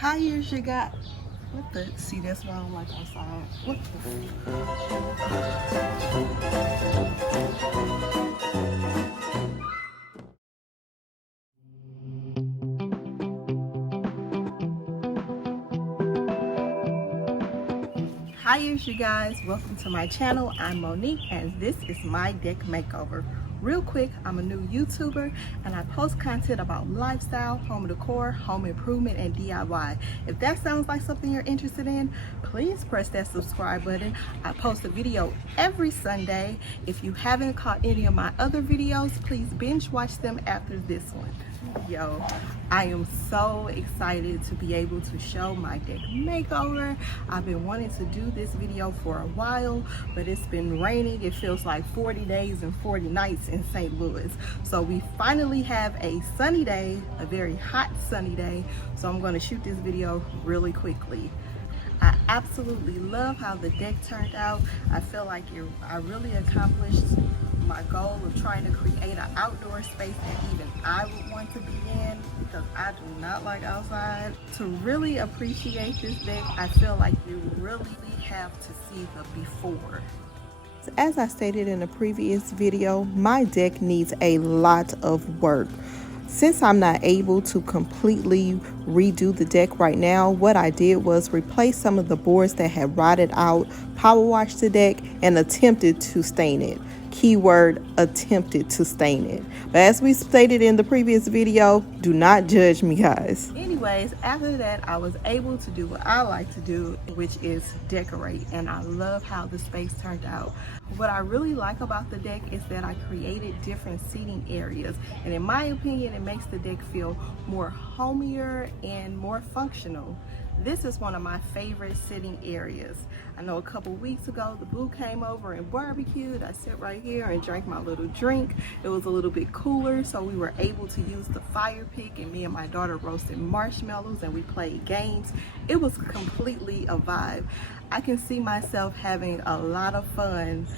Hiyer you got. What the? See, that's why I don't like outside. What the? Hi you guys, welcome to my channel. I'm Monique and this is my deck makeover. Real quick, I'm a new YouTuber and I post content about lifestyle, home decor, home improvement, and DIY. If that sounds like something you're interested in, please press that subscribe button. I post a video every Sunday. If you haven't caught any of my other videos, please binge watch them after this one. Yo, I am so excited to be able to show my deck makeover. I've been wanting to do this video for a while, but it's been raining. It feels like 40 days and 40 nights in St. Louis. So we finally have a sunny day, a very hot sunny day. So I'm going to shoot this video really quickly. I absolutely love how the deck turned out. I feel like I really accomplished my goal of trying to create an outdoor space that even I would want to be in, because I do not like outside. To really appreciate this deck, I feel like you really have to see the before. As I stated in a previous video, my deck needs a lot of work. Since I'm not able to completely redo the deck right now, what I did was replace some of the boards that had rotted out, power wash the deck, and attempted to stain it. Keyword, attempted to stain it. But as we stated in the previous video, do not judge me, guys. Anyways, after that, I was able to do what I like to do, which is decorate, and I love how the space turned out. What I really like about the deck is that I created different seating areas, and in my opinion, it makes the deck feel more homier and more functional. This is one of my favorite sitting areas. I know a couple weeks ago, the boo came over and barbecued. I sat right here and drank my little drink. It was a little bit cooler, so we were able to use the fire pit, and me and my daughter roasted marshmallows and we played games. It was completely a vibe. I can see myself having a lot of fun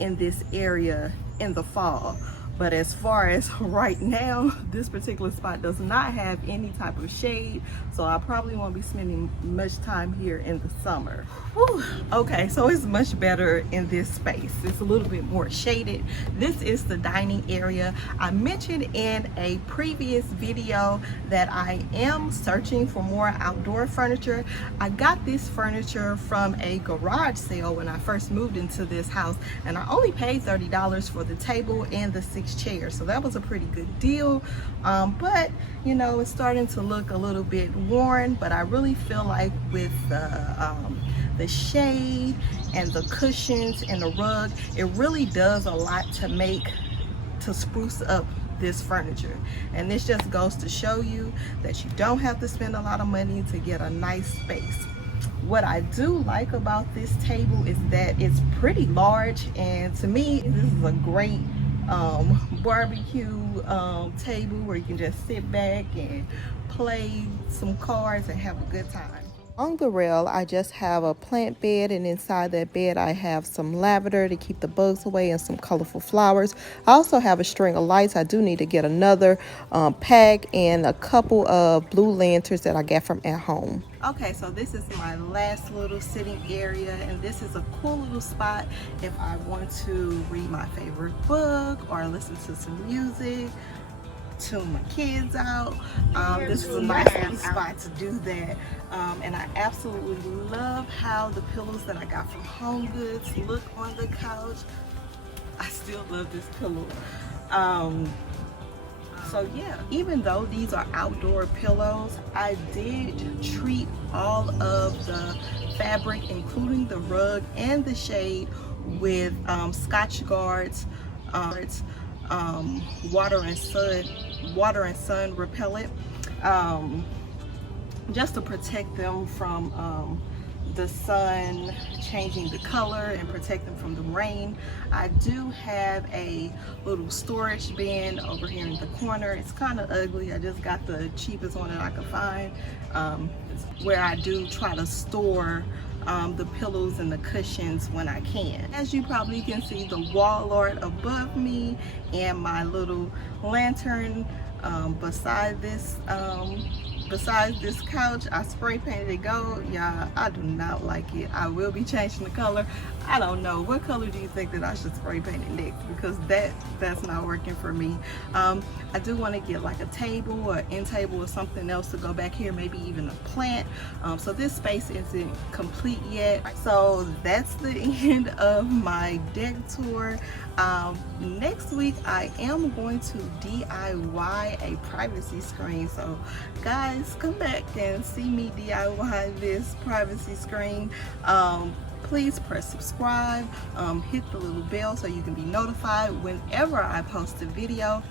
in this area in the fall. But as far as right now, this particular spot does not have any type of shade, so I probably won't be spending much time here in the summer. Whew. Okay, so it's much better in this space. It's a little bit more shaded. This is the dining area. I mentioned in a previous video that I am searching for more outdoor furniture. I got this furniture from a garage sale when I first moved into this house, and I only paid $30 for the table and the 6 chairs, so that was a pretty good deal. But you know, it's starting to look a little bit worn, but I really feel like with the shade and the cushions and the rug, it really does a lot to spruce up this furniture. And this just goes to show you that you don't have to spend a lot of money to get a nice space. What I do like about this table is that it's pretty large, and to me this is a great barbecue table where you can just sit back and play some cards and have a good time. On the rail, I just have a plant bed, and inside that bed I have some lavender to keep the bugs away and some colorful flowers. I also have a string of lights. I do need to get another pack and a couple of blue lanterns that I got from at home. Okay, so this is my last little sitting area, and this is a cool little spot if I want to read my favorite book or listen to some music, tune my kids out. This is a nice little spot to do that. And I absolutely love how the pillows that I got from Home Goods look on the couch. I still love this pillow. So yeah, even though these are outdoor pillows, I did treat all of the fabric, including the rug and the shade, with Scotch guards, water and sun repellent, just to protect them from the sun changing the color and protect them from the rain. I do have a little storage bin over here in the corner. It's kind of ugly. I just got the cheapest one that I could find, where I do try to store the pillows and the cushions when I can. As you probably can see, the wall art above me and my little lantern beside this besides this couch, I spray painted it gold. Y'all, I do not like it. I will be changing the color. I don't know. What color do you think that I should spray paint it next? Because that's not working for me. I do want to get like a table or end table or something else to go back here, maybe even a plant. So this space isn't complete yet. So that's the end of my deck tour. Next week I am going to DIY a privacy screen. So guys, come back and see me DIY this privacy screen. Please press subscribe, hit the little bell so you can be notified whenever I post a video.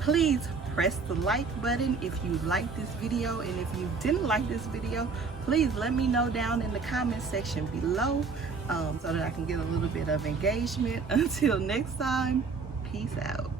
Please press the like button if you like this video, and if you didn't like this video, please let me know down in the comment section below, so that I can get a little bit of engagement. Until next time, peace out.